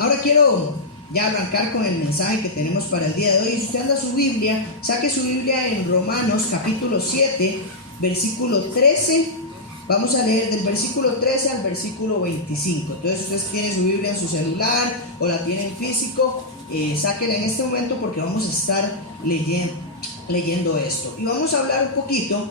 Ahora quiero ya arrancar con el mensaje que tenemos para el día de hoy. Si usted anda su Biblia, saque su Biblia en Romanos capítulo 7, versículo 13. Vamos a leer del versículo 13 al versículo 25. Entonces usted tiene su Biblia en su celular o la tiene en físico, sáquela en este momento porque vamos a estar leyendo esto. Y vamos a hablar un poquito.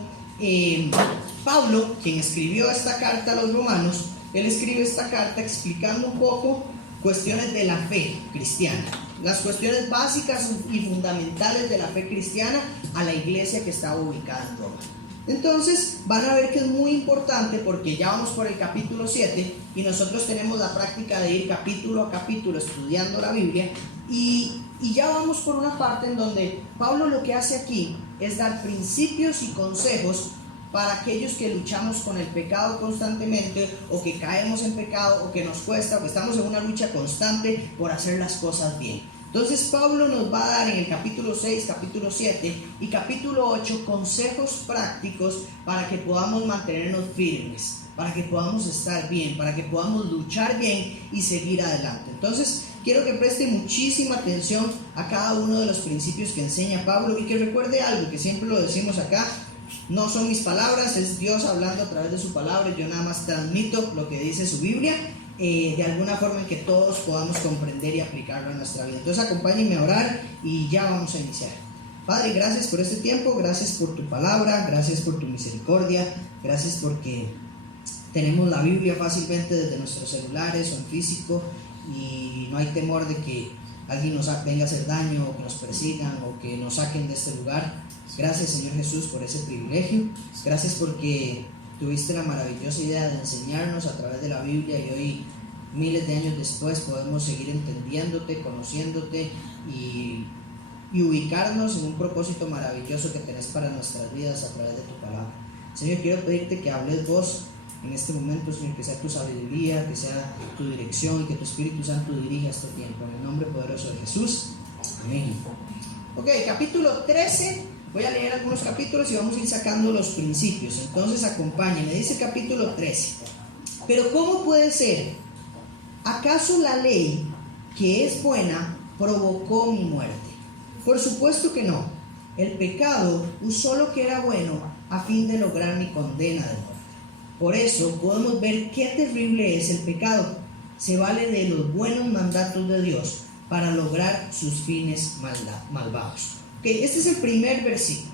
Pablo, quien escribió esta carta a los romanos, él escribe esta carta explicando un poco cuestiones de la fe cristiana, las cuestiones básicas y fundamentales de la fe cristiana a la iglesia que estaba ubicada en Roma. Entonces van a ver que es muy importante porque ya vamos por el capítulo 7 y nosotros tenemos la práctica de ir capítulo a capítulo estudiando la Biblia y ya vamos por una parte en donde Pablo lo que hace aquí es dar principios y consejos para aquellos que luchamos con el pecado constantemente o que caemos en pecado o que nos cuesta o que estamos en una lucha constante por hacer las cosas bien. Entonces Pablo nos va a dar en el capítulo 6, capítulo 7 y capítulo 8 consejos prácticos para que podamos mantenernos firmes, para que podamos estar bien, para que podamos luchar bien y seguir adelante. Entonces quiero que preste muchísima atención a cada uno de los principios que enseña Pablo y que recuerde algo que siempre lo decimos acá. No son mis palabras, es Dios hablando a través de su palabra. Yo nada más transmito lo que dice su Biblia, de alguna forma en que todos podamos comprender y aplicarlo a nuestra vida. Entonces acompáñenme a orar y ya vamos a iniciar. Padre, gracias por este tiempo, gracias por tu palabra, gracias por tu misericordia, gracias porque tenemos la Biblia fácilmente desde nuestros celulares o en físico y no hay temor de que alguien nos venga a hacer daño o que nos persigan o que nos saquen de este lugar. Gracias, Señor Jesús, por ese privilegio. Gracias porque tuviste la maravillosa idea de enseñarnos a través de la Biblia y hoy, miles de años después, podemos seguir entendiéndote, conociéndote y ubicarnos en un propósito maravilloso que tenés para nuestras vidas a través de tu palabra. Señor, quiero pedirte que hables vos en este momento, Señor, que sea tu sabiduría, que sea tu dirección y que tu Espíritu Santo dirija este tiempo. En el nombre poderoso de Jesús. Amén. Ok, capítulo 13. Voy a leer algunos capítulos y vamos a ir sacando los principios. Entonces acompáñenme. Dice el capítulo 13. Pero ¿cómo puede ser? ¿Acaso la ley, que es buena, provocó mi muerte? Por supuesto que no. El pecado usó lo que era bueno a fin de lograr mi condena de muerte. Por eso podemos ver qué terrible es el pecado. Se vale de los buenos mandatos de Dios para lograr sus fines malvados. Okay, este es el primer versículo.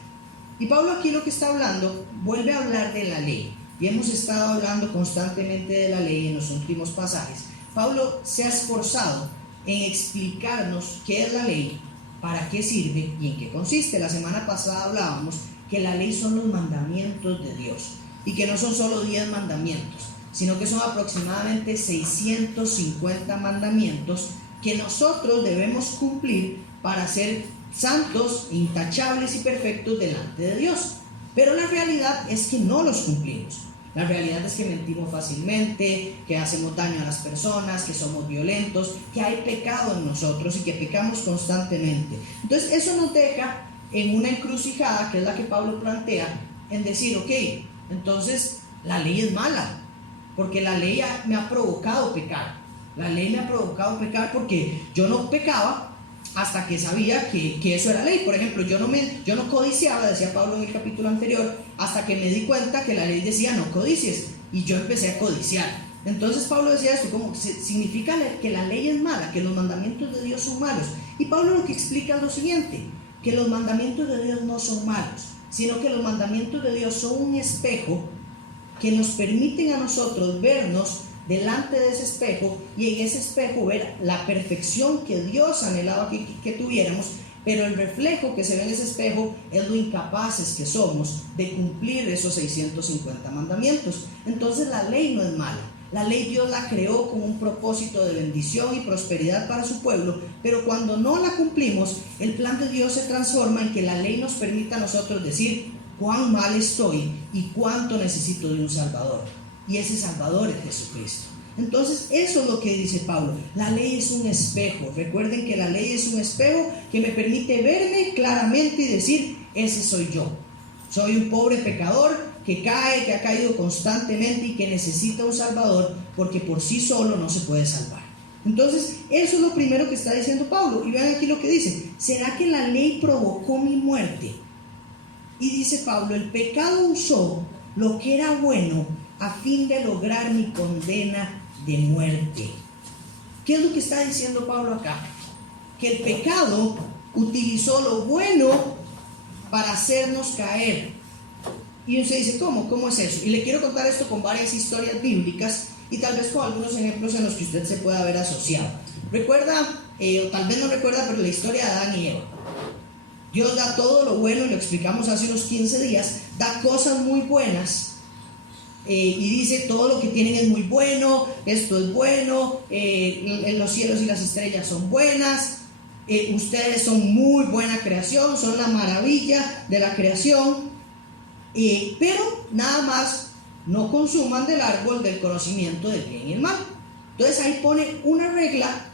Y Pablo aquí lo que está hablando, vuelve a hablar de la ley. Y hemos estado hablando constantemente de la ley en los últimos pasajes. Pablo se ha esforzado en explicarnos qué es la ley, para qué sirve y en qué consiste. La semana pasada hablábamos que la ley son los mandamientos de Dios. Y que no son solo 10 mandamientos, sino que son aproximadamente 650 mandamientos que nosotros debemos cumplir para ser santos, intachables y perfectos delante de Dios. Pero la realidad es que no los cumplimos. La realidad es que mentimos fácilmente, que hacemos daño a las personas, que somos violentos, que hay pecado en nosotros y que pecamos constantemente. Entonces eso nos deja en una encrucijada, que es la que Pablo plantea, en decir, ok, entonces la ley es mala, porque la ley me ha provocado pecar. La ley me ha provocado pecar porque yo no pecaba hasta que sabía que eso era ley. Por ejemplo, yo no codiciaba, decía Pablo en el capítulo anterior, hasta que me di cuenta que la ley decía no codicies, y yo empecé a codiciar. Entonces Pablo decía esto, como significa que la ley es mala, que los mandamientos de Dios son malos. Y Pablo lo que explica es lo siguiente, que los mandamientos de Dios no son malos, sino que los mandamientos de Dios son un espejo que nos permiten a nosotros vernos delante de ese espejo y en ese espejo ver la perfección que Dios anhelaba que tuviéramos, pero el reflejo que se ve en ese espejo es lo incapaces que somos de cumplir esos 650 mandamientos. Entonces la ley no es mala. La ley Dios la creó con un propósito de bendición y prosperidad para su pueblo, pero cuando no la cumplimos, el plan de Dios se transforma en que la ley nos permita a nosotros decir cuán mal estoy y cuánto necesito de un Salvador. Y ese Salvador es Jesucristo. Entonces eso es lo que dice Pablo. La ley es un espejo. Recuerden que la ley es un espejo que me permite verme claramente y decir, ese soy yo. Soy un pobre pecador que cae, que ha caído constantemente y que necesita un Salvador, porque por sí solo no se puede salvar. Entonces, eso es lo primero que está diciendo Pablo. Y vean aquí lo que dice: ¿será que la ley provocó mi muerte? Y dice Pablo: el pecado usó lo que era bueno a fin de lograr mi condena de muerte. ¿Qué es lo que está diciendo Pablo acá? Que el pecado utilizó lo bueno para hacernos caer. Y usted dice: ¿cómo es eso? Y le quiero contar esto con varias historias bíblicas y tal vez con algunos ejemplos en los que usted se pueda ver asociado. Recuerda, o tal vez no recuerda, pero la historia de Adán y Eva. Dios da todo lo bueno, y lo explicamos hace unos 15 días, da cosas muy buenas, y dice: todo lo que tienen es muy bueno, esto es bueno, los cielos y las estrellas son buenas, ustedes son muy buena creación, son la maravilla de la creación, pero nada más no consuman del árbol del conocimiento del bien y el mal. Entonces ahí pone una regla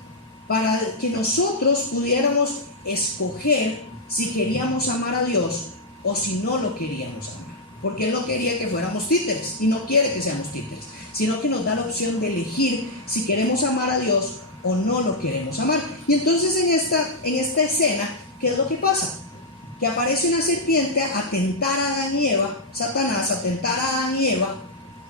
para que nosotros pudiéramos escoger si queríamos amar a Dios o si no lo queríamos amar, porque Él no quería que fuéramos títeres, y no quiere que seamos títeres, sino que nos da la opción de elegir si queremos amar a Dios o no lo queremos amar. Y entonces en esta escena, ¿qué es lo que pasa? Que aparece una serpiente a tentar a Adán y Eva, Satanás a tentar a Adán y Eva,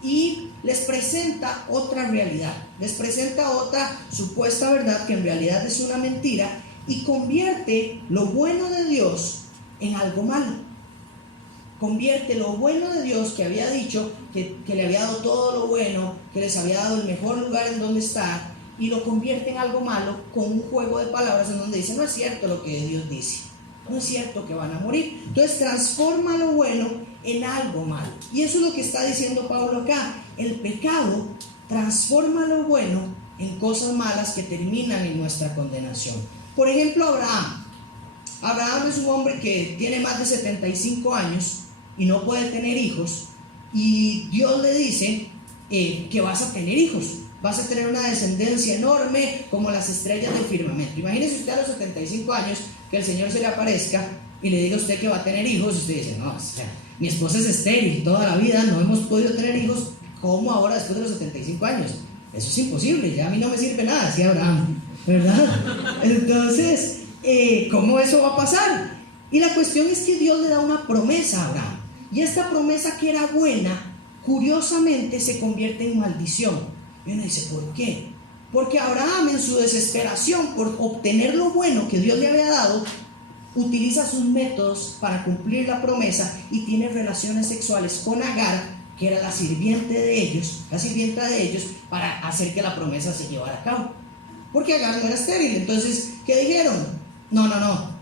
y les presenta otra realidad, les presenta otra supuesta verdad que en realidad es una mentira, y convierte lo bueno de Dios en algo malo. Convierte lo bueno de Dios, que había dicho que le había dado todo lo bueno, que les había dado el mejor lugar en donde estar, y lo convierte en algo malo con un juego de palabras en donde dice: no es cierto lo que Dios dice, no es cierto que van a morir. Entonces transforma lo bueno en algo malo. Y eso es lo que está diciendo Pablo acá: el pecado transforma lo bueno en cosas malas que terminan en nuestra condenación. Por ejemplo, Abraham es un hombre que tiene más de 75 años y no puede tener hijos, y Dios le dice que vas a tener hijos, vas a tener una descendencia enorme como las estrellas del firmamento. Imagínese usted a los 75 años que el Señor se le aparezca y le diga a usted que va a tener hijos, y usted dice: no, o sea, mi esposa es estéril, toda la vida no hemos podido tener hijos, ¿cómo ahora después de los 75 años? Eso es imposible, ya a mí no me sirve nada, decía Abraham, ¿verdad? Entonces, ¿cómo eso va a pasar? Y la cuestión es que Dios le da una promesa a Abraham, y esta promesa, que era buena, curiosamente se convierte en maldición. Y uno dice: ¿por qué? Porque Abraham, en su desesperación por obtener lo bueno que Dios le había dado, utiliza sus métodos para cumplir la promesa y tiene relaciones sexuales con Agar, que era la sirvienta de ellos, para hacer que la promesa se llevara a cabo. Porque Agar no era estéril. Entonces, ¿qué dijeron? No,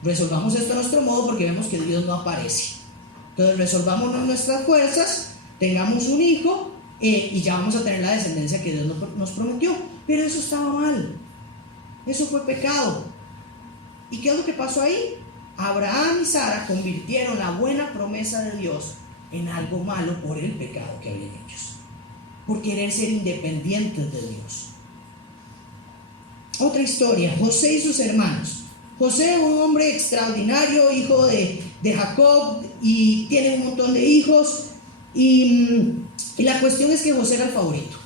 resolvamos esto a nuestro modo, porque vemos que Dios no aparece. Entonces resolvámonos nuestras fuerzas, tengamos un hijo, y ya vamos a tener la descendencia que Dios nos prometió. Pero eso estaba mal, eso fue pecado. ¿Y qué es lo que pasó ahí? Abraham y Sara convirtieron la buena promesa de Dios en algo malo por el pecado que habían hecho, por querer ser independientes de Dios. Otra historia: José y sus hermanos. José, un hombre extraordinario, hijo de Jacob, y tiene un montón de hijos, y la cuestión es que José era el favorito,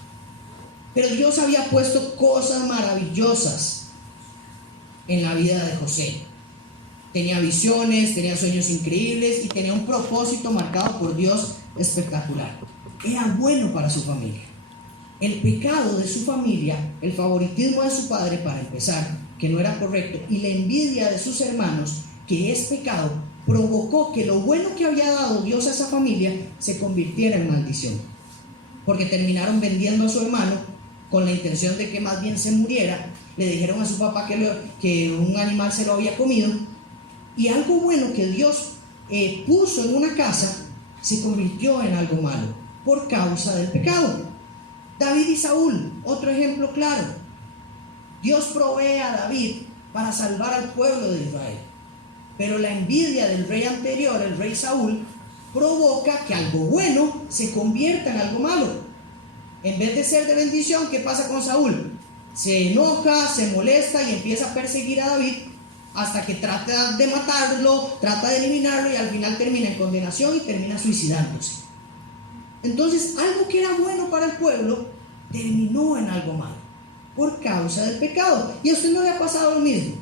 pero Dios había puesto cosas maravillosas en la vida de José. Tenía visiones, tenía sueños increíbles y tenía un propósito marcado por Dios espectacular. Era bueno para su familia. El pecado de su familia, el favoritismo de su padre, para empezar, que no era correcto, y la envidia de sus hermanos, que es pecado, provocó que lo bueno que había dado Dios a esa familia se convirtiera en maldición, porque terminaron vendiendo a su hermano con la intención de que más bien se muriera. Le dijeron a su papá que un animal se lo había comido, y algo bueno que Dios puso en una casa se convirtió en algo malo por causa del pecado. David y Saúl, otro ejemplo claro. Dios provee a David para salvar al pueblo de Israel, pero la envidia del rey anterior, el rey Saúl, provoca que algo bueno se convierta en algo malo. En vez de ser de bendición, ¿qué pasa con Saúl? Se enoja, se molesta y empieza a perseguir a David, hasta que trata de matarlo, trata de eliminarlo, y al final termina en condenación y termina suicidándose. Entonces, algo que era bueno para el pueblo terminó en algo malo. por causa del pecado. ¿Y a usted no le ha pasado lo mismo?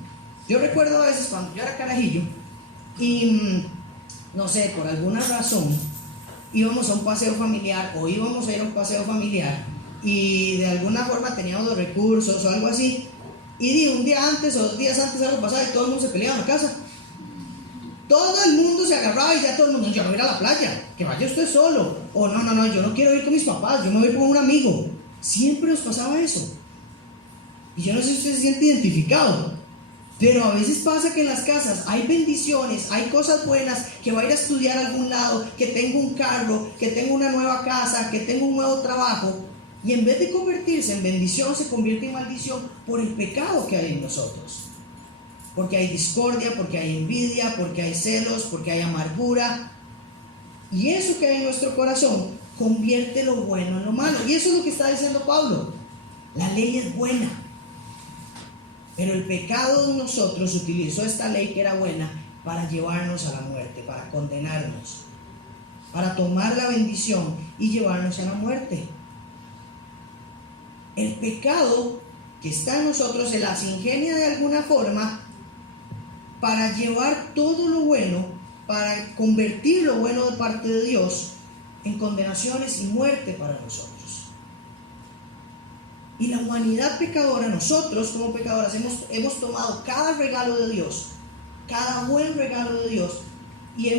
Yo recuerdo a veces cuando yo era carajillo y no sé, por alguna razón íbamos a un paseo familiar o íbamos a ir a un paseo familiar y de alguna forma teníamos los recursos o algo así, y un día antes o 2 días antes algo pasaba y todo el mundo se peleaba en la casa. Todo el mundo se agarraba y ya todo el mundo, yo voy a ir a la playa, que vaya usted solo, o no, yo no quiero ir con mis papás, yo me voy con un amigo. Siempre nos pasaba eso. Y yo no sé si usted se siente identificado, pero a veces pasa que en las casas hay bendiciones, hay cosas buenas, que va a ir a estudiar a algún lado, que tengo un carro, que tengo una nueva casa, que tengo un nuevo trabajo, y en vez de convertirse en bendición, se convierte en maldición por el pecado que hay en nosotros. Porque hay discordia, porque hay envidia, porque hay celos, porque hay amargura. Y eso que hay en nuestro corazón convierte lo bueno en lo malo. Y eso es lo que está diciendo Pablo. La ley es buena, pero el pecado de nosotros utilizó esta ley que era buena para llevarnos a la muerte, para condenarnos, para tomar la bendición y llevarnos a la muerte. El pecado que está en nosotros se las ingenia de alguna forma para llevar todo lo bueno, para convertir lo bueno de parte de Dios en condenaciones y muerte para nosotros. Y la humanidad pecadora, nosotros como pecadores hemos tomado cada regalo de Dios, cada buen regalo de Dios, y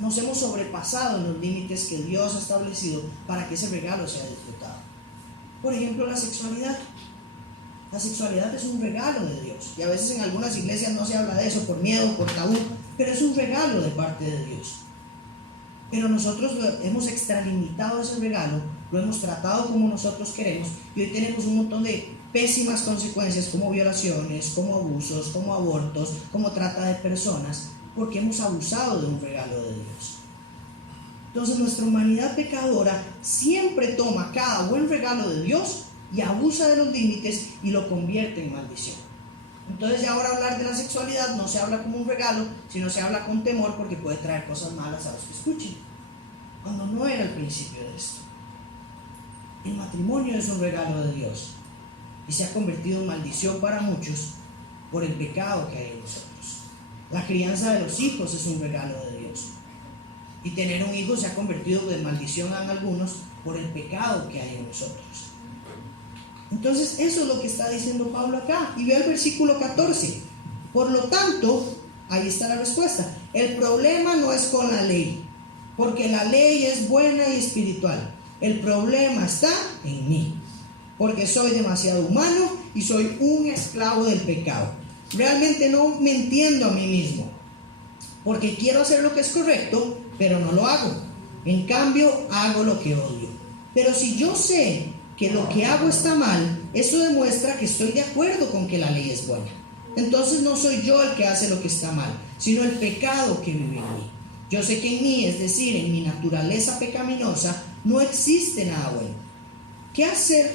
nos hemos sobrepasado en los límites que Dios ha establecido para que ese regalo sea disfrutado. Por ejemplo, la sexualidad. La sexualidad es un regalo de Dios, y a veces en algunas iglesias no se habla de eso por miedo, por tabú, pero es un regalo de parte de Dios. Pero nosotros hemos extralimitado ese regalo, lo hemos tratado como nosotros queremos, y hoy tenemos un montón de pésimas consecuencias como violaciones, como abusos, como abortos, como trata de personas, porque hemos abusado de un regalo de Dios. Entonces nuestra humanidad pecadora siempre toma cada buen regalo de Dios y abusa de los límites y lo convierte en maldición. Entonces ya ahora hablar de la sexualidad no se habla como un regalo, sino se habla con temor porque puede traer cosas malas a los que escuchen, cuando no era el principio de esto. El matrimonio es un regalo de Dios y se ha convertido en maldición para muchos por el pecado que hay en nosotros. La crianza de los hijos es un regalo de Dios, y tener un hijo se ha convertido en maldición en algunos por el pecado que hay en nosotros. Entonces eso es lo que está diciendo Pablo acá. Y ve el versículo 14. Por lo tanto, ahí está la respuesta. El problema no es con la ley, porque la ley es buena y espiritual. El problema está en mí, porque soy demasiado humano y soy un esclavo del pecado. Realmente no me entiendo a mí mismo, porque quiero hacer lo que es correcto, pero no lo hago. En cambio, hago lo que odio. Pero si yo sé que lo que hago está mal, eso demuestra que estoy de acuerdo con que la ley es buena. Entonces no soy yo el que hace lo que está mal, sino el pecado que vive en mí. Yo sé que en mí, es decir, en mi naturaleza pecaminosa, no existe nada bueno. ¿Qué hacer?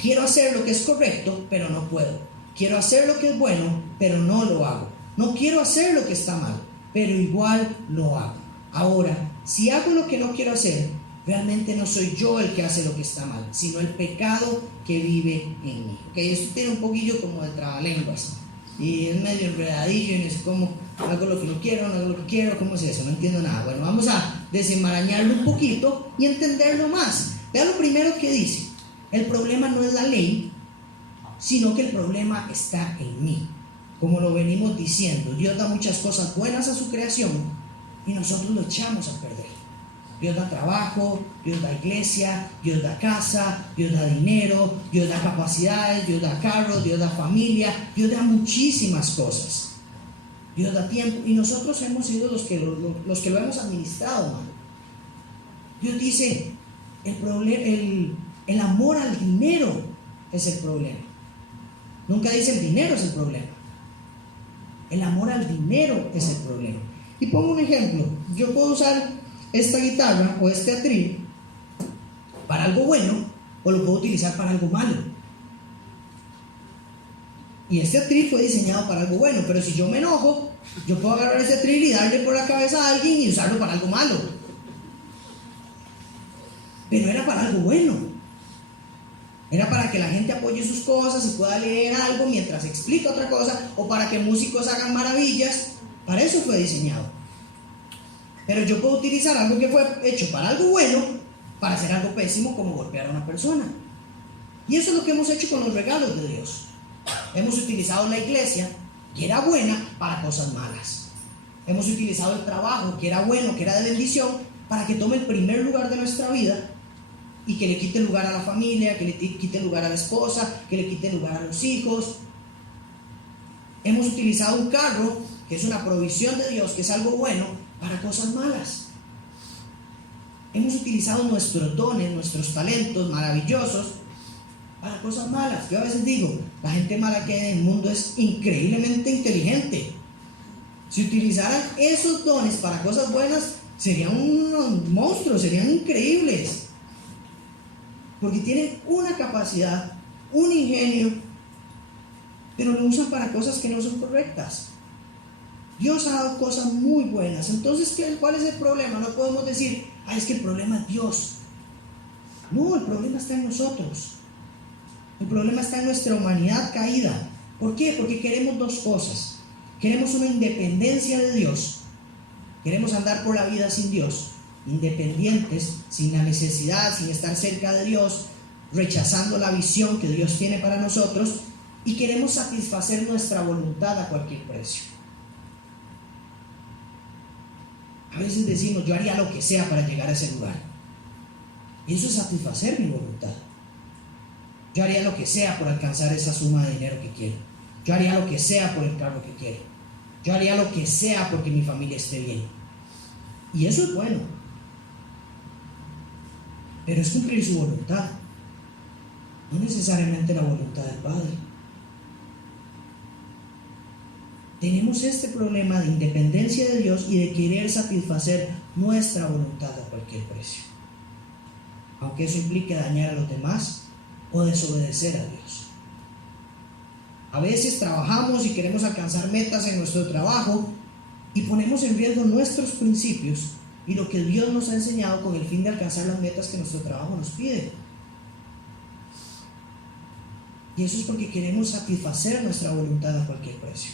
Quiero hacer lo que es correcto, pero no puedo. Quiero hacer lo que es bueno, pero no lo hago. No quiero hacer lo que está mal, pero igual lo hago. Ahora, si hago lo que no quiero hacer, realmente no soy yo el que hace lo que está mal, sino el pecado que vive en mí. Okay, esto tiene un poquillo como de trabalenguas y es medio enredadillo y no sé cómo hago lo que no quiero, no hago lo que quiero, ¿cómo es eso? No entiendo nada. Bueno, vamos a desenmarañarlo un poquito y entenderlo más. Vean lo primero que dice: el problema no es la ley, sino que el problema está en mí. Como lo venimos diciendo, Dios da muchas cosas buenas a su creación y nosotros lo echamos a perder. Dios da trabajo, Dios da iglesia, Dios da casa, Dios da dinero, Dios da capacidades, Dios da carros, Dios da familia, Dios da muchísimas cosas. Dios da tiempo y nosotros hemos sido los que lo hemos administrado mal. Dios dice, el amor al dinero es el problema. Nunca dice el dinero es el problema. El amor al dinero es el problema. Y pongo un ejemplo. Yo puedo usar esta guitarra o este atril para algo bueno, o lo puedo utilizar para algo malo. Y este atril fue diseñado para algo bueno, pero si yo me enojo, yo puedo agarrar este atril y darle por la cabeza a alguien y usarlo para algo malo. Pero era para algo bueno. Era para que la gente apoye sus cosas y pueda leer algo mientras explica otra cosa, o para que músicos hagan maravillas. Para eso fue diseñado. Pero yo puedo utilizar algo que fue hecho para algo bueno, para hacer algo pésimo, como golpear a una persona. Y eso es lo que hemos hecho con los regalos de Dios. Hemos utilizado la iglesia, que era buena, para cosas malas. Hemos utilizado el trabajo, que era bueno, que era de bendición, para que tome el primer lugar de nuestra vida y que le quite lugar a la familia, que le quite lugar a la esposa, que le quite lugar a los hijos. Hemos utilizado un carro, que es una provisión de Dios, que es algo bueno, para cosas malas. Hemos utilizado nuestros dones, nuestros talentos maravillosos, para cosas malas. Yo a veces digo, la gente mala que hay en el mundo es increíblemente inteligente. Si utilizaran esos dones para cosas buenas, serían unos monstruos, serían increíbles. Porque tienen una capacidad, un ingenio, pero lo usan para cosas que no son correctas. Dios ha dado cosas muy buenas. Entonces, ¿cuál es el problema? No podemos decir, es que el problema es Dios. No, el problema está en nosotros. El problema está en nuestra humanidad caída. ¿Por qué? Porque queremos dos cosas. Queremos una independencia de Dios. Queremos andar por la vida sin Dios, independientes, sin la necesidad, sin estar cerca de Dios, rechazando la visión que Dios tiene para nosotros, y queremos satisfacer nuestra voluntad a cualquier precio. A veces decimos, yo haría lo que sea para llegar a ese lugar. Y eso es satisfacer mi voluntad. Yo haría lo que sea por alcanzar esa suma de dinero que quiero. Yo haría lo que sea por el carro que quiero. Yo haría lo que sea porque mi familia esté bien. Y eso es bueno. Pero es cumplir su voluntad. No necesariamente la voluntad del Padre. Tenemos este problema de independencia de Dios y de querer satisfacer nuestra voluntad a cualquier precio. Aunque eso implique dañar a los demás o desobedecer a Dios. A veces trabajamos y queremos alcanzar metas en nuestro trabajo y ponemos en riesgo nuestros principios y lo que Dios nos ha enseñado con el fin de alcanzar las metas que nuestro trabajo nos pide. Y eso es porque queremos satisfacer nuestra voluntad a cualquier precio.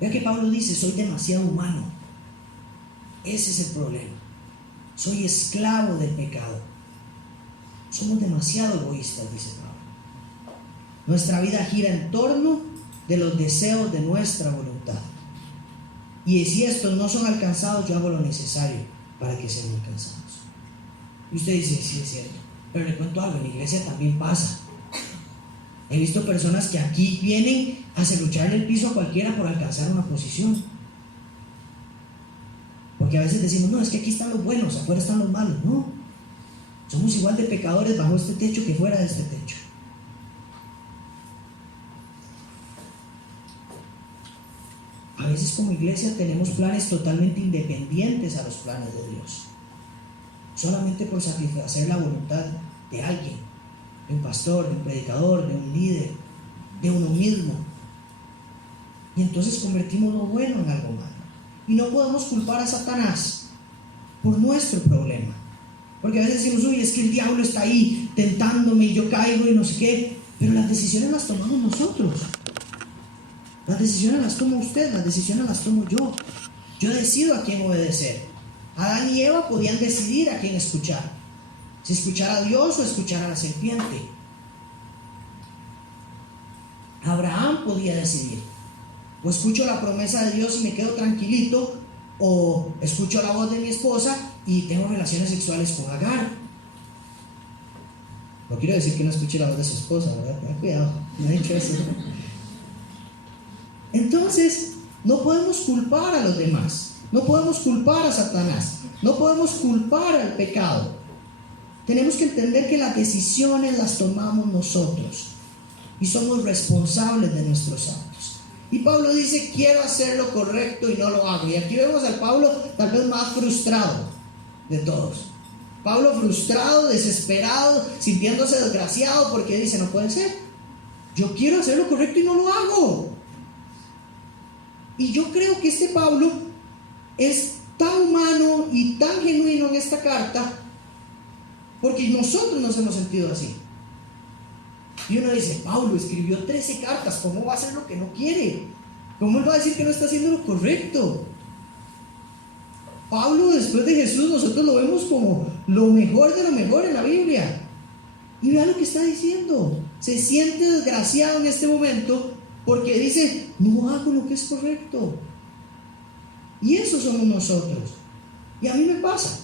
Vea que Pablo dice, soy demasiado humano. Ese es el problema. Soy esclavo del pecado. Somos demasiado egoístas, dice Pablo. Nuestra vida gira en torno de los deseos de nuestra voluntad. Y si estos no son alcanzados, yo hago lo necesario para que sean alcanzados. Y usted dice, sí es cierto. Pero le cuento algo, en la iglesia también pasa. He visto personas que aquí vienen a serrucharle el piso a cualquiera por alcanzar una posición. Porque a veces decimos, no, es que aquí están los buenos, afuera están los malos. No, somos igual de pecadores bajo este techo que fuera de este techo. A veces como iglesia tenemos planes totalmente independientes a los planes de Dios, solamente por satisfacer la voluntad de alguien, de un pastor, de un predicador, de un líder, de uno mismo. Y entonces convertimos lo bueno en algo malo. Y no podemos culpar a Satanás por nuestro problema. Porque a veces decimos, uy, es que el diablo está ahí tentándome y yo caigo y no sé qué. Pero las decisiones las tomamos nosotros. Las decisiones las toma usted, las decisiones las tomo yo. Yo decido a quién obedecer. Adán y Eva podían decidir a quién escuchar. Si escuchar a Dios o escuchar a la serpiente. Abraham podía decidir. O escucho la promesa de Dios y me quedo tranquilito, o escucho la voz de mi esposa y tengo relaciones sexuales con Agar. No quiero decir que no escuche la voz de su esposa, ¿verdad? Tenga cuidado, no he dicho eso. Entonces, no podemos culpar a los demás, no podemos culpar a Satanás, no podemos culpar al pecado. Tenemos que entender que las decisiones las tomamos nosotros y somos responsables de nuestros actos. Y Pablo dice, quiero hacer lo correcto y no lo hago. Y aquí vemos al Pablo tal vez más frustrado de todos. Pablo frustrado, desesperado, sintiéndose desgraciado porque dice, no puede ser. Yo quiero hacer lo correcto y no lo hago. Y yo creo que este Pablo es tan humano y tan genuino en esta carta porque nosotros nos hemos sentido así. Y uno dice, Pablo escribió 13 cartas, ¿cómo va a hacer lo que no quiere? ¿Cómo él va a decir que no está haciendo lo correcto? Pablo, después de Jesús, nosotros lo vemos como lo mejor de lo mejor en la Biblia. Y vea lo que está diciendo. Se siente desgraciado en este momento porque dice, no hago lo que es correcto. Y eso somos nosotros. Y a mí me pasa.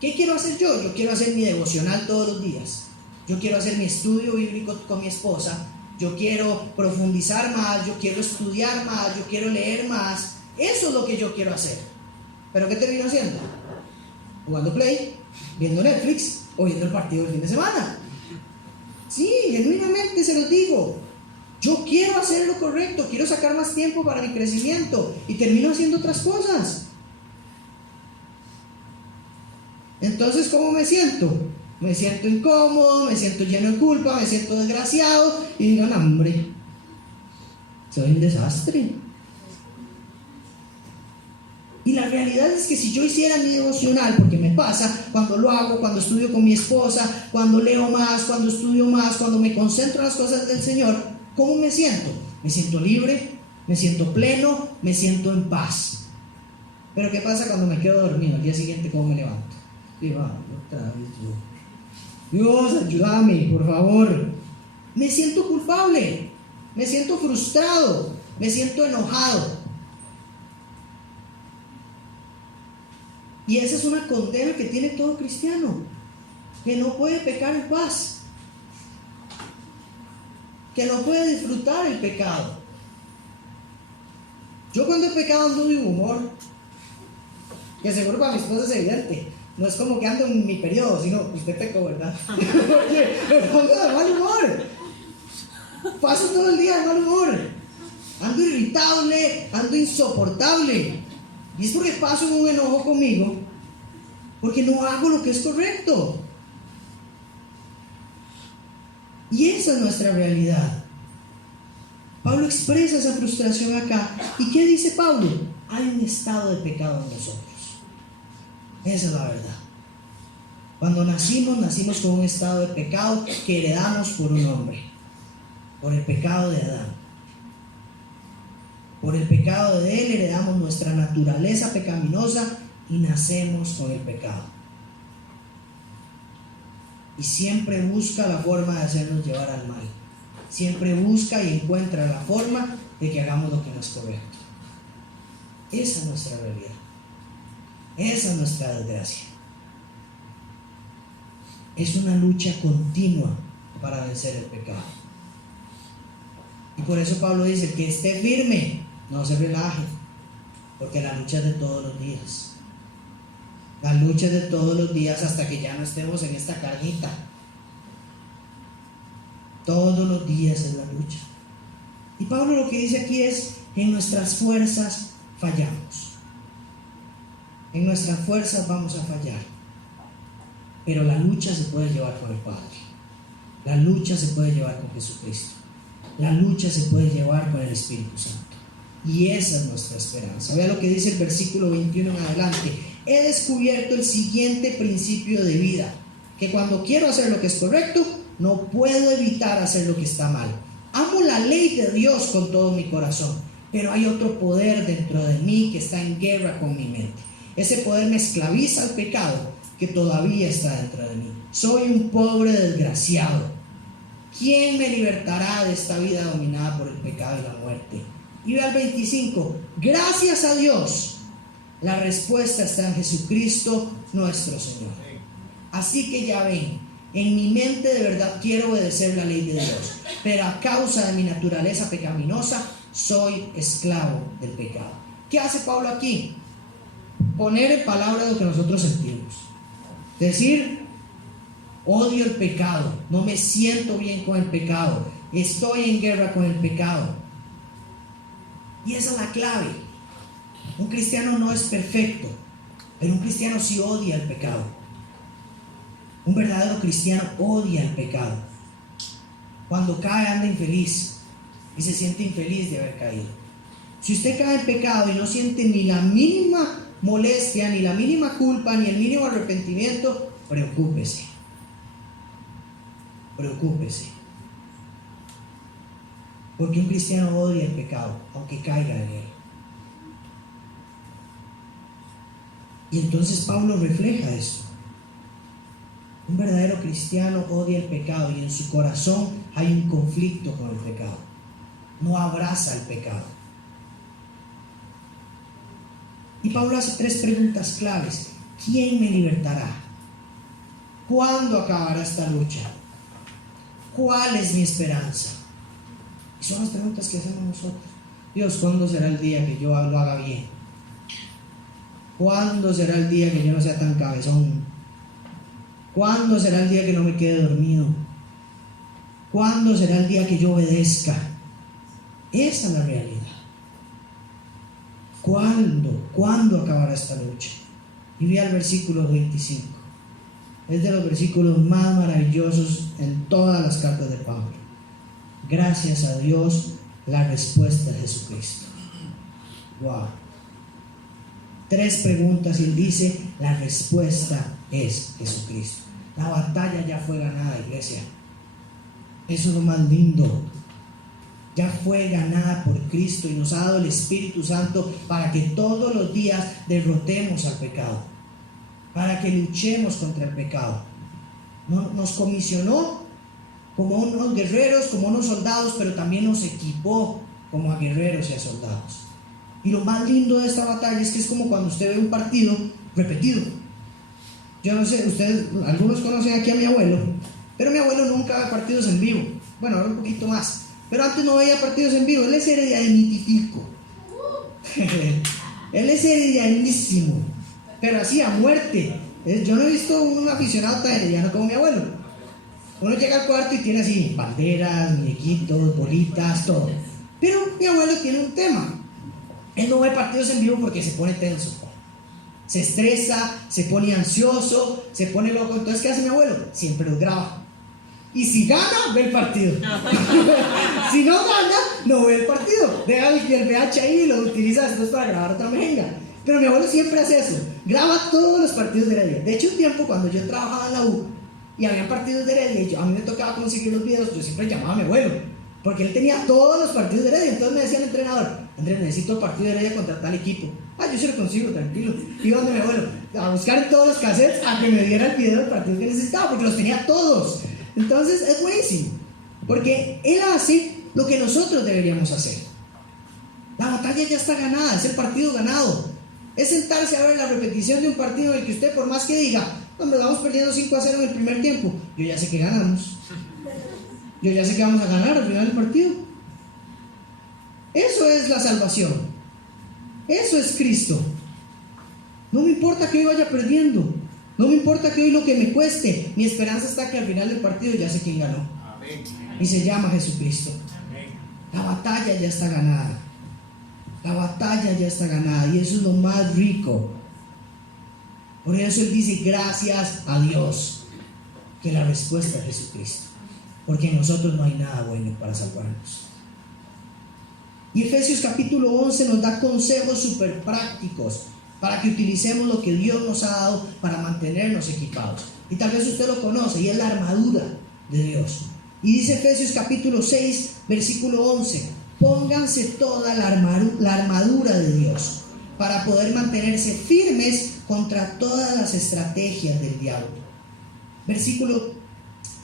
¿Qué quiero hacer yo? Yo quiero hacer mi devocional todos los días. Yo quiero hacer mi estudio bíblico con mi esposa. Yo quiero profundizar más. Yo quiero estudiar más. Yo quiero leer más. Eso es lo que yo quiero hacer. ¿Pero qué termino haciendo? Jugando Play, viendo Netflix o viendo el partido del fin de semana. Sí, genuinamente se los digo. Yo quiero hacer lo correcto, quiero sacar más tiempo para mi crecimiento y termino haciendo otras cosas. Entonces, ¿cómo me siento? Me siento incómodo, me siento lleno de culpa, me siento desgraciado y digan, hombre, soy un desastre. Y la realidad es que si yo hiciera mi devocional, porque me pasa cuando lo hago, cuando estudio con mi esposa, cuando leo más, cuando estudio más, cuando me concentro en las cosas del Señor, ¿cómo me siento? Me siento libre, me siento pleno, me siento en paz. Pero ¿qué pasa cuando me quedo dormido? Al día siguiente, ¿cómo me levanto? Digo, otra vez yo. Dios, ayúdame, por favor. Me siento culpable, me siento frustrado, me siento enojado. Y esa es una condena que tiene todo cristiano, que no puede pecar en paz, que no puede disfrutar el pecado. Yo cuando he pecado ando de humor, que seguro para mi esposa es evidente. No es como que ando en mi periodo, sino usted pecó, ¿verdad? Oye, me pongo de mal humor. Paso todo el día de mal humor. Ando irritable, ando insoportable. Y es porque paso en un enojo conmigo, porque no hago lo que es correcto. Y esa es nuestra realidad. Pablo expresa esa frustración acá. ¿Y qué dice Pablo? Hay un estado de pecado en nosotros. Esa es la verdad. Cuando nacimos con un estado de pecado que heredamos por un hombre, por el pecado de Adán. Por el pecado de él heredamos nuestra naturaleza pecaminosa y nacemos con el pecado. Y siempre busca la forma de hacernos llevar al mal. Siempre busca y encuentra la forma de que hagamos lo que no es correcto. Esa es nuestra realidad. Esa es nuestra desgracia. Es una lucha continua para vencer el pecado. Y por eso Pablo dice que esté firme, no se relaje, porque la lucha es de todos los días. La lucha es de todos los días hasta que ya no estemos en esta carnita. Todos los días es la lucha. Y Pablo lo que dice aquí es, en nuestras fuerzas fallamos. En nuestras fuerzas vamos a fallar. Pero la lucha se puede llevar con el Padre. La lucha se puede llevar con Jesucristo. La lucha se puede llevar con el Espíritu Santo. Y esa es nuestra esperanza. Vea lo que dice el versículo 21 en adelante. He descubierto el siguiente principio de vida, que cuando quiero hacer lo que es correcto, no puedo evitar hacer lo que está mal. Amo la ley de Dios con todo mi corazón, pero hay otro poder dentro de mí que está en guerra con mi mente. Ese poder me esclaviza al pecado que todavía está dentro de mí. Soy un pobre desgraciado. ¿Quién me libertará de esta vida dominada por el pecado y la muerte? Y ve al 25. Gracias a Dios, la respuesta está en Jesucristo nuestro Señor. Así que ya ven, en mi mente de verdad quiero obedecer la ley de Dios, pero a causa de mi naturaleza pecaminosa soy esclavo del pecado. ¿Qué hace Pablo aquí? Poner en palabras lo que nosotros sentimos. Decir, odio el pecado, no me siento bien con el pecado, estoy en guerra con el pecado. Y esa es la clave. Un cristiano no es perfecto, pero un cristiano sí odia el pecado. Un verdadero cristiano odia el pecado. Cuando cae anda infeliz y se siente infeliz de haber caído. Si usted cae en pecado y no siente ni la mínima molestia, ni la mínima culpa, ni el mínimo arrepentimiento, preocúpese. Preocúpese. Porque un cristiano odia el pecado, aunque caiga en él. Y entonces Pablo refleja esto. Un verdadero cristiano odia el pecado y en su corazón hay un conflicto con el pecado. No abraza el pecado. Y Pablo hace 3 preguntas claves. ¿Quién me libertará? ¿Cuándo acabará esta lucha? ¿Cuál es mi esperanza? Y son las preguntas que hacemos nosotros. Dios, ¿cuándo será el día que yo lo haga bien? ¿Cuándo será el día que yo no sea tan cabezón? ¿Cuándo será el día que no me quede dormido? ¿Cuándo será el día que yo obedezca? Esa es la realidad. ¿Cuándo acabará esta lucha? Y ve al versículo 25. Es de los versículos más maravillosos en todas las cartas de Pablo. Gracias a Dios, la respuesta es Jesucristo. Wow. 3 preguntas y él dice, la respuesta es Jesucristo. La batalla ya fue ganada, iglesia. Eso es lo más lindo. Ya fue ganada por Cristo y nos ha dado el Espíritu Santo para que todos los días derrotemos al pecado, para que luchemos contra el pecado. Nos comisionó como unos guerreros, como unos soldados, pero también nos equipó como a guerreros y a soldados. Y lo más lindo de esta batalla es que es como cuando usted ve un partido repetido. Yo no sé, ustedes, algunos conocen aquí a mi abuelo, pero mi abuelo nunca ve partidos en vivo. Bueno, ahora un poquito más. Pero antes no veía partidos en vivo. Él es heredianitico. Él es heredianísimo. Pero así a muerte. Yo no he visto un aficionado tan herediano como mi abuelo. Uno llega al cuarto y tiene así banderas, muñequitos, bolitas, todo. Pero mi abuelo tiene un tema. Él no ve partidos en vivo porque se pone tenso. Se estresa, se pone ansioso, se pone loco. Entonces, ¿qué hace mi abuelo? Siempre los graba. Y si gana, ve el partido. Si no gana, no ve el partido. Deja el VH ahí y lo utiliza después para grabar otra merenga. Pero mi abuelo siempre hace eso. Graba todos los partidos de Heredia. De hecho, un tiempo cuando yo trabajaba en la U y había partidos de Heredia y a mí me tocaba conseguir los videos, yo siempre llamaba a mi abuelo. Porque él tenía todos los partidos de Heredia. Entonces me decía el entrenador, Andrés, necesito el partido de Heredia contra tal equipo. Yo se lo consigo, tranquilo. Iba donde mi abuelo a buscar en todos los cassettes a que me diera el video del partido que necesitaba, porque los tenía todos. Entonces es buenísimo, porque él hace lo que nosotros deberíamos hacer. La batalla ya está ganada, es el partido ganado. Es sentarse a ver la repetición de un partido en el que usted, por más que diga, hombre, vamos perdiendo 5-0 en el primer tiempo, yo ya sé que ganamos. Yo ya sé que vamos a ganar al final del partido. Eso es la salvación. Eso es Cristo. No me importa que hoy vaya perdiendo. No me importa que hoy lo que me cueste. Mi esperanza está que al final del partido ya sé quién ganó. Amén. Y se llama Jesucristo. Amén. La batalla ya está ganada. La batalla ya está ganada. Y eso es lo más rico. Por eso él dice, gracias a Dios, que la respuesta es Jesucristo. Porque en nosotros no hay nada bueno para salvarnos. Y Efesios capítulo 11 nos da consejos súper prácticos para que utilicemos lo que Dios nos ha dado para mantenernos equipados. Y tal vez usted lo conoce, y es la armadura de Dios. Y dice Efesios capítulo 6, versículo 11, pónganse toda la armadura de Dios para poder mantenerse firmes contra todas las estrategias del diablo. Versículo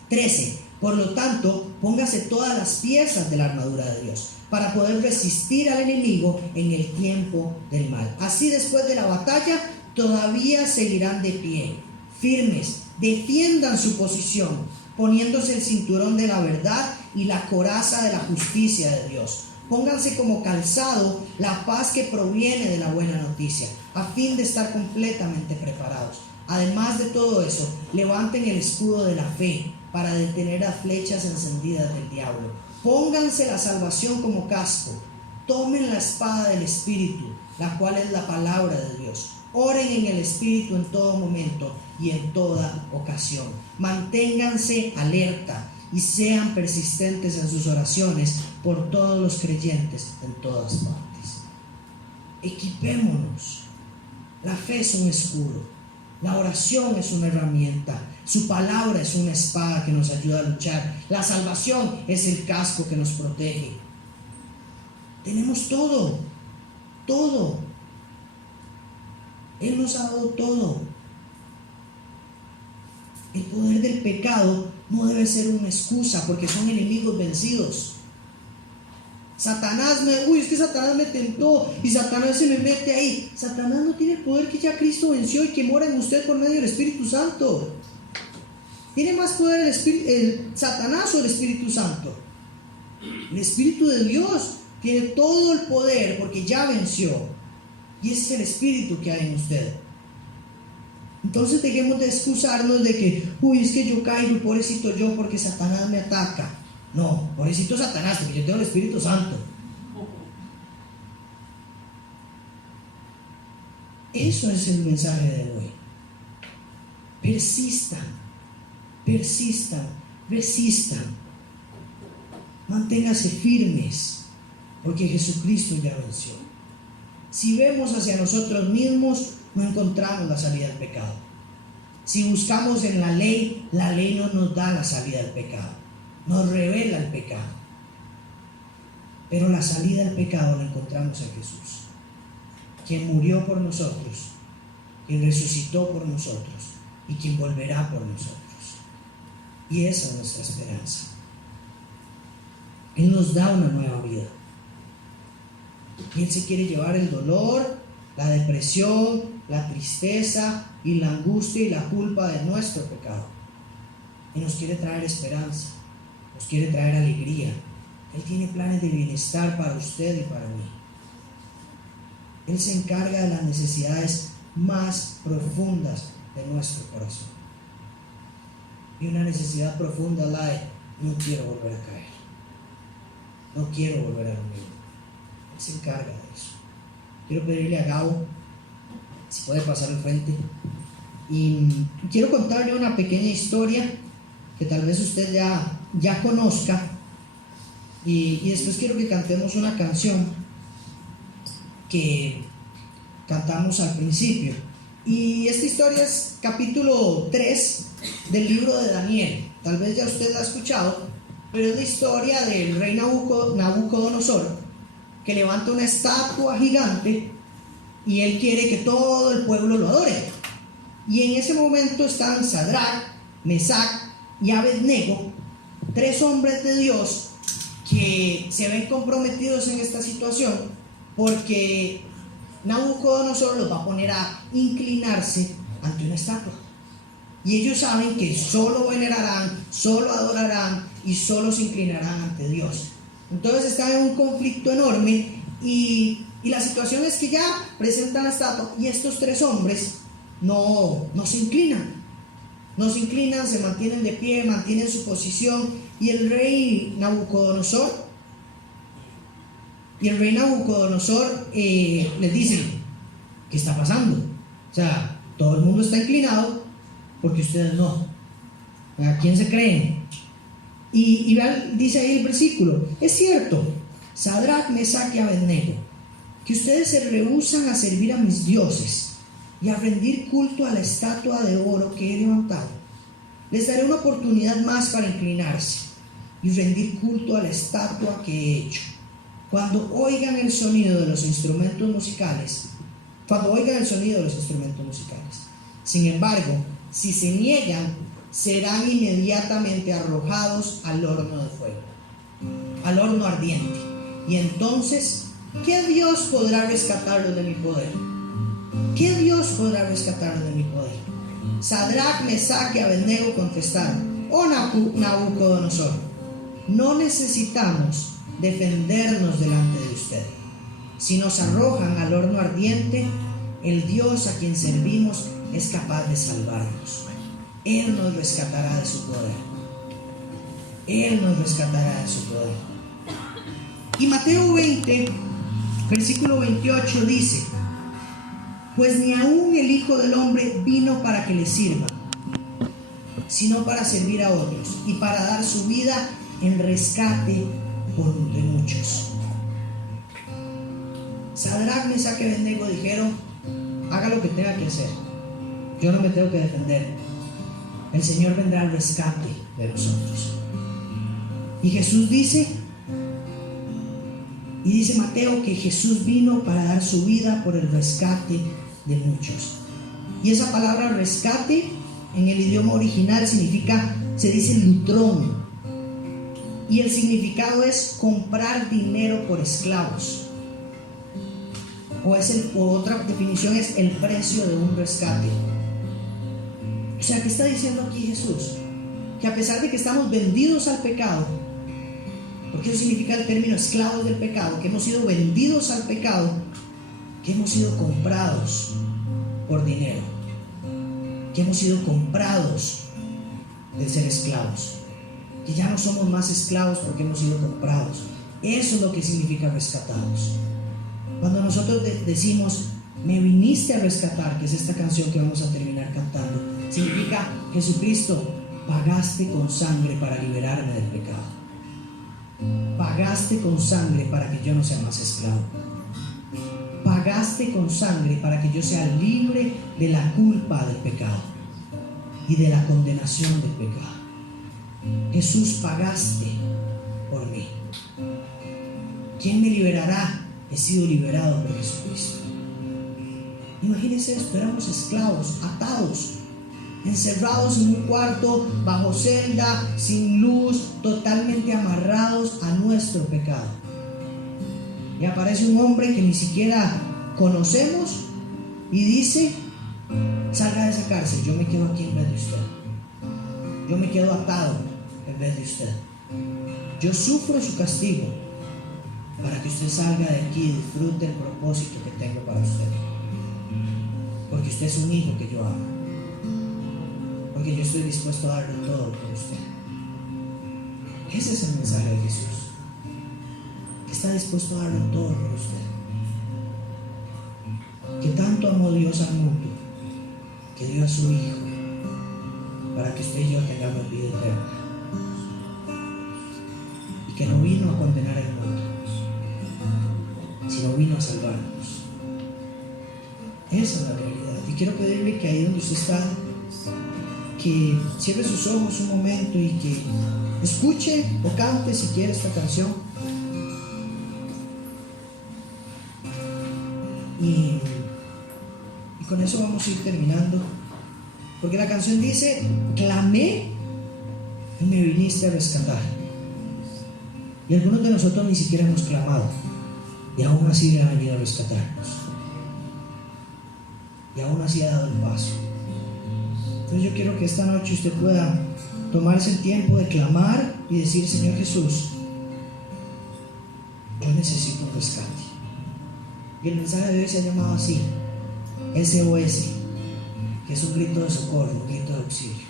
13, por lo tanto, póngase todas las piezas de la armadura de Dios para poder resistir al enemigo en el tiempo del mal. Así, después de la batalla, todavía seguirán de pie, firmes, defiendan su posición, poniéndose el cinturón de la verdad y la coraza de la justicia de Dios. Pónganse como calzado la paz que proviene de la buena noticia, a fin de estar completamente preparados. Además de todo eso, levanten el escudo de la fe para detener las flechas encendidas del diablo. Pónganse la salvación como casco. Tomen la espada del Espíritu, la cual es la palabra de Dios. Oren en el Espíritu en todo momento y en toda ocasión. Manténganse alerta y sean persistentes en sus oraciones por todos los creyentes en todas partes. Equipémonos. La fe es un escudo. La oración es una herramienta. Su palabra es una espada que nos ayuda a luchar. La salvación es el casco que nos protege. Tenemos todo, todo. Él nos ha dado todo. El poder del pecado no debe ser una excusa, porque son enemigos vencidos. Es que Satanás me tentó y Satanás se me mete ahí. Satanás no tiene el poder que ya Cristo venció y que mora en usted por medio del Espíritu Santo. ¿Tiene más poder el Satanás o el Espíritu Santo? El Espíritu de Dios tiene todo el poder porque ya venció. Y ese es el Espíritu que hay en usted. Entonces dejemos de excusarnos de que, es que yo caigo, pobrecito yo, porque Satanás me ataca. No, pobrecito Satanás, porque yo tengo el Espíritu Santo. Eso es el mensaje de hoy. Persistan, resistan. Manténganse firmes, porque Jesucristo ya venció. Si vemos hacia nosotros mismos, no encontramos la salida del pecado. Si buscamos en la ley no nos da la salida del pecado. Nos revela el pecado. Pero la salida del pecado la encontramos en Jesús, quien murió por nosotros, quien resucitó por nosotros y quien volverá por nosotros. Y esa es nuestra esperanza. Él nos da una nueva vida. Y Él se quiere llevar el dolor, la depresión, la tristeza y la angustia y la culpa de nuestro pecado. Y nos quiere traer esperanza, nos quiere traer alegría. Él tiene planes de bienestar para usted y para mí. Él se encarga de las necesidades más profundas de nuestro corazón. Y una necesidad profunda es la de: no quiero volver a caer, no quiero volver a lo mismo. Él se encarga de eso. Quiero pedirle a Gabo si puede pasar al frente, y quiero contarle una pequeña historia que tal vez usted ya conozca, y después quiero que cantemos una canción que cantamos al principio. Y esta historia es capítulo 3 del libro de Daniel. Tal vez ya usted la ha escuchado, pero es la historia del rey Nabucodonosor, que levanta una estatua gigante y él quiere que todo el pueblo lo adore. Y en ese momento están Sadrach, Mesach y Abednego, 3 hombres de Dios que se ven comprometidos en esta situación, porque Nabucodonosor los va a poner a inclinarse ante una estatua. Y ellos saben que solo venerarán, solo adorarán y solo se inclinarán ante Dios. Entonces están en un conflicto enorme, y la situación es que ya presentan la estatua y estos 3 hombres no se inclinan. No se inclinan, se mantienen de pie, mantienen su posición, y el rey Nabucodonosor les dice: ¿qué está pasando? O sea, todo el mundo está inclinado porque ustedes no. ¿A quién se creen? Y dice ahí el versículo: es cierto, Sadrach, Mesach y Abednego, que ustedes se rehúsan a servir a mis dioses y a rendir culto a la estatua de oro que he levantado. Les daré una oportunidad más para inclinarse y rendir culto a la estatua que he hecho. Cuando oigan el sonido de los instrumentos musicales. Sin embargo, si se niegan, serán inmediatamente arrojados al horno de fuego, al horno ardiente. Y entonces, ¿qué Dios podrá rescatarlos de mi poder? ¿Qué Dios podrá rescatarlos de mi poder? Sadrach, Mesach y Abednego contestaron: oh Nabucodonosor, no necesitamos defendernos delante de usted. Si nos arrojan al horno ardiente, el Dios a quien servimos es capaz de salvarnos. Él nos rescatará de su poder. Y Mateo 20, versículo 28 dice: pues ni aún el Hijo del Hombre vino para que le sirvan, sino para servir a otros y para dar su vida en rescate de muchos. Sadrach, Mesach y Abednego dijeron: haga lo que tenga que hacer, Yo no me tengo que defender. El Señor vendrá al rescate de nosotros. Y Jesús dice, Mateo, que Jesús vino para dar su vida por el rescate de muchos. Y esa palabra rescate en el idioma original significa, se dice lutrón, y el significado es comprar dinero por esclavos, o otra definición es el precio de un rescate. O sea, ¿qué está diciendo aquí Jesús? Que a pesar de que estamos vendidos al pecado, porque eso significa el término esclavos del pecado, que hemos sido vendidos al pecado, que hemos sido comprados por dinero, que hemos sido comprados de ser esclavos, que ya no somos más esclavos porque hemos sido comprados. Eso es lo que significa rescatados. Cuando nosotros decimos me viniste a rescatar, que es esta canción que vamos a terminar cantando, significa Jesucristo, pagaste con sangre para liberarme del pecado, pagaste con sangre para que yo no sea más esclavo, pagaste con sangre para que yo sea libre de la culpa del pecado y de la condenación del pecado. Jesús, pagaste por mí. ¿Quién me liberará? He sido liberado por Jesucristo. Imagínense esto, éramos esclavos, atados, encerrados en un cuarto, bajo celda, sin luz, totalmente amarrados a nuestro pecado. Y aparece un hombre que ni siquiera conocemos y dice, salga de esa cárcel, yo me quedo aquí en vez de usted. Yo me quedo atado en vez de usted. Yo sufro su castigo para que usted salga de aquí y disfrute el propósito que tengo para usted. Porque usted es un hijo que yo amo. Porque yo estoy dispuesto a darlo todo por usted. Ese es el mensaje de Jesús, que está dispuesto a darlo todo por usted. Que tanto amó Dios al mundo, que dio a su Hijo para que usted y yo tengamos vida eterna, y que no vino a condenar al mundo, sino vino a salvarnos. Esa es la realidad. Y quiero pedirle que ahí donde usted está, que cierre sus ojos un momento y que escuche o cante si quiere esta canción. Y con eso vamos a ir terminando, porque la canción dice, clamé y me viniste a rescatar. Y algunos de nosotros ni siquiera hemos clamado, y aún así ha venido a rescatarnos, y aún así ha dado el paso. Entonces yo quiero que esta noche usted pueda tomarse el tiempo de clamar y decir, Señor Jesús, yo necesito un rescate. Y el mensaje de hoy se ha llamado así, SOS, que es un grito de socorro, un grito de auxilio,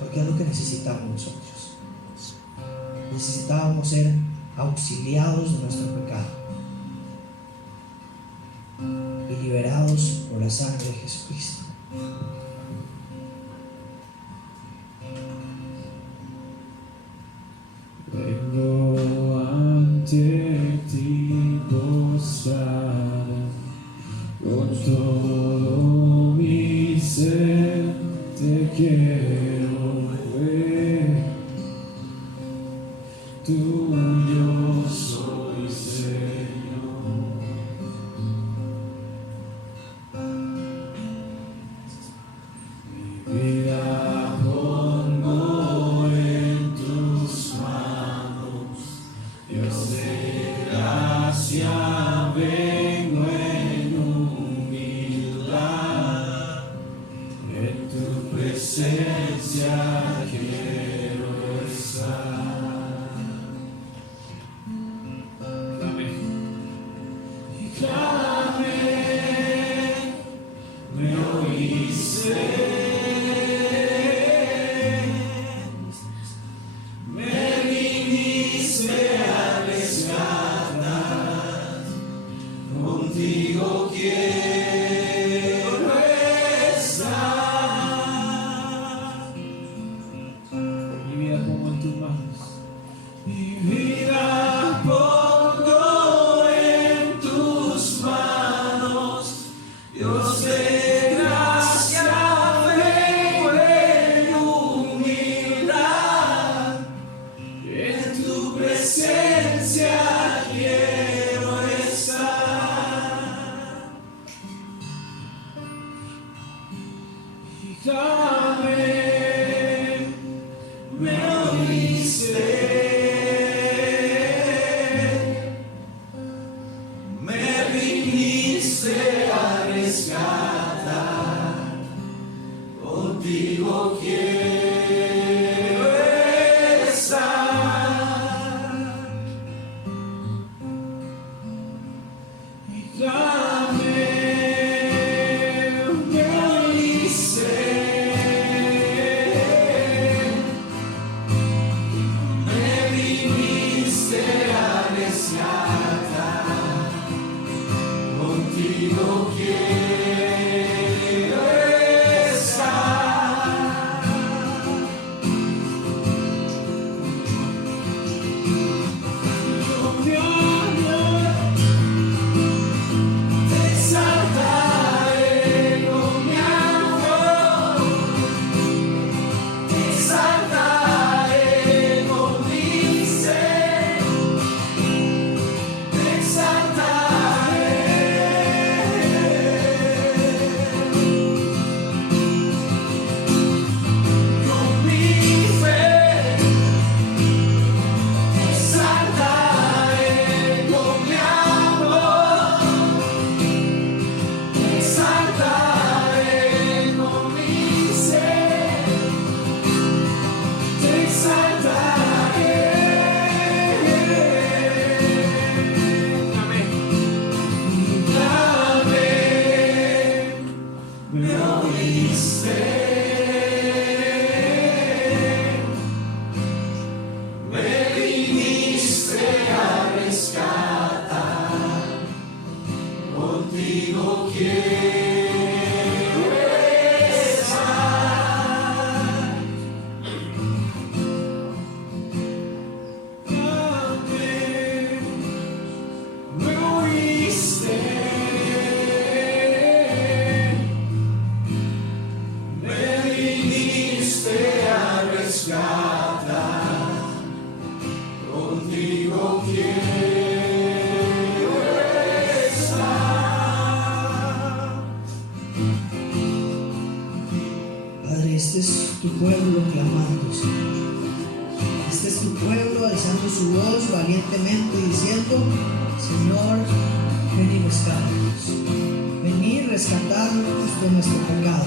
porque es lo que necesitamos nosotros. Necesitábamos ser auxiliados de nuestro pecado y liberados por la sangre de Jesucristo. Vengo ante ti postrado, con todo mi ser te quiero ver. Tuyo soy, Señor. Mi vida pongo en tus manos, Dios de gracia, vengo en humildad, en tu presencia quiero estar. Me oíste, me viniste a rescatar, contigo quiero estar. pueblo clamando, Señor. Este es tu pueblo alzando su voz valientemente diciendo: Señor, ven y rescátanos. Vení, rescatarnos de nuestro pecado.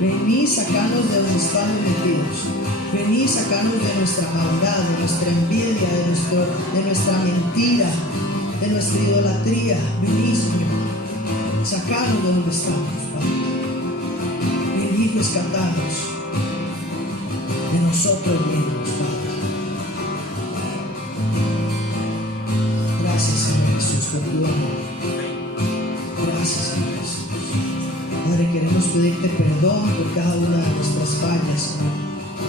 Vení, sacarnos de donde estamos metidos. Vení, sacarnos de nuestra maldad, de nuestra envidia, de nuestra mentira, de nuestra idolatría. Vení, Señor, sacarnos de donde estamos, Padre. Vení, rescatarnos de nosotros mismos, Padre. Gracias, Señor Jesús, por tu amor. Gracias, Señor Jesús. Padre, queremos pedirte perdón por cada una de nuestras fallas, Señor,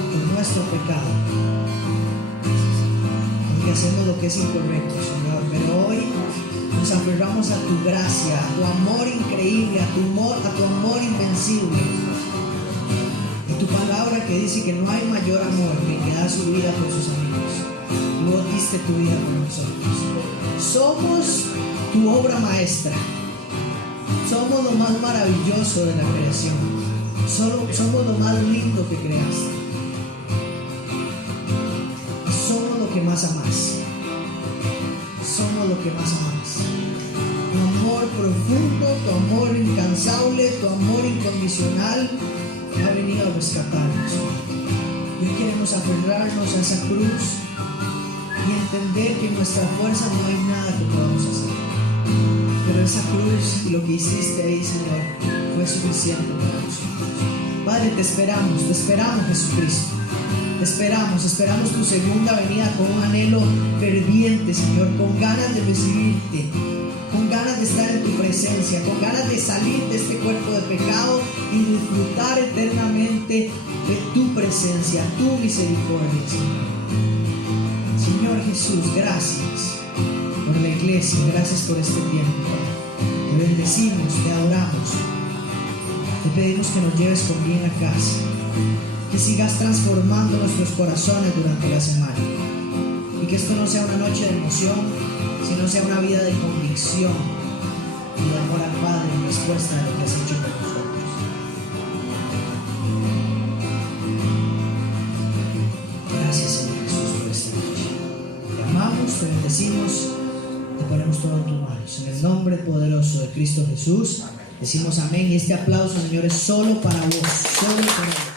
por nuestro pecado, porque hacemos lo que es incorrecto, Señor. Pero hoy nos aferramos a tu gracia, a tu amor increíble, a tu amor invencible. Y tu palabra que dice que no hay mayor amor que el que da su vida por sus amigos. Tú diste tu vida por nosotros. Somos tu obra maestra. Somos lo más maravilloso de la creación. Somos lo más lindo que creaste. Somos lo que más amas. Somos lo que más amas. Tu amor profundo, tu amor incansable, tu amor incondicional ha venido a rescatarnos. Y hoy queremos aferrarnos a esa cruz y entender que en nuestra fuerza no hay nada que podamos hacer. Pero esa cruz y lo que hiciste ahí, Señor, fue suficiente para nosotros. Padre, te esperamos Jesucristo. Te esperamos tu segunda venida con un anhelo ferviente, Señor, con ganas de recibirte, con ganas de estar en tu presencia, con ganas de salir de este cuerpo de pecado y disfrutar eternamente de tu presencia, tu misericordia, Señor. Señor Jesús, gracias por la iglesia, gracias por este tiempo. Te bendecimos, te adoramos. Te pedimos que nos lleves con bien a casa, que sigas transformando nuestros corazones durante la semana y que esto no sea una noche de emoción, sino sea una vida de convicción y de amor al Padre en respuesta a lo que has hecho por nosotros. Gracias, Señor Jesús, por esta noche. Te amamos, te bendecimos, te ponemos todo en tus manos. En el nombre poderoso de Cristo Jesús decimos amén. Y este aplauso, Señor, es solo para vos, solo para vos.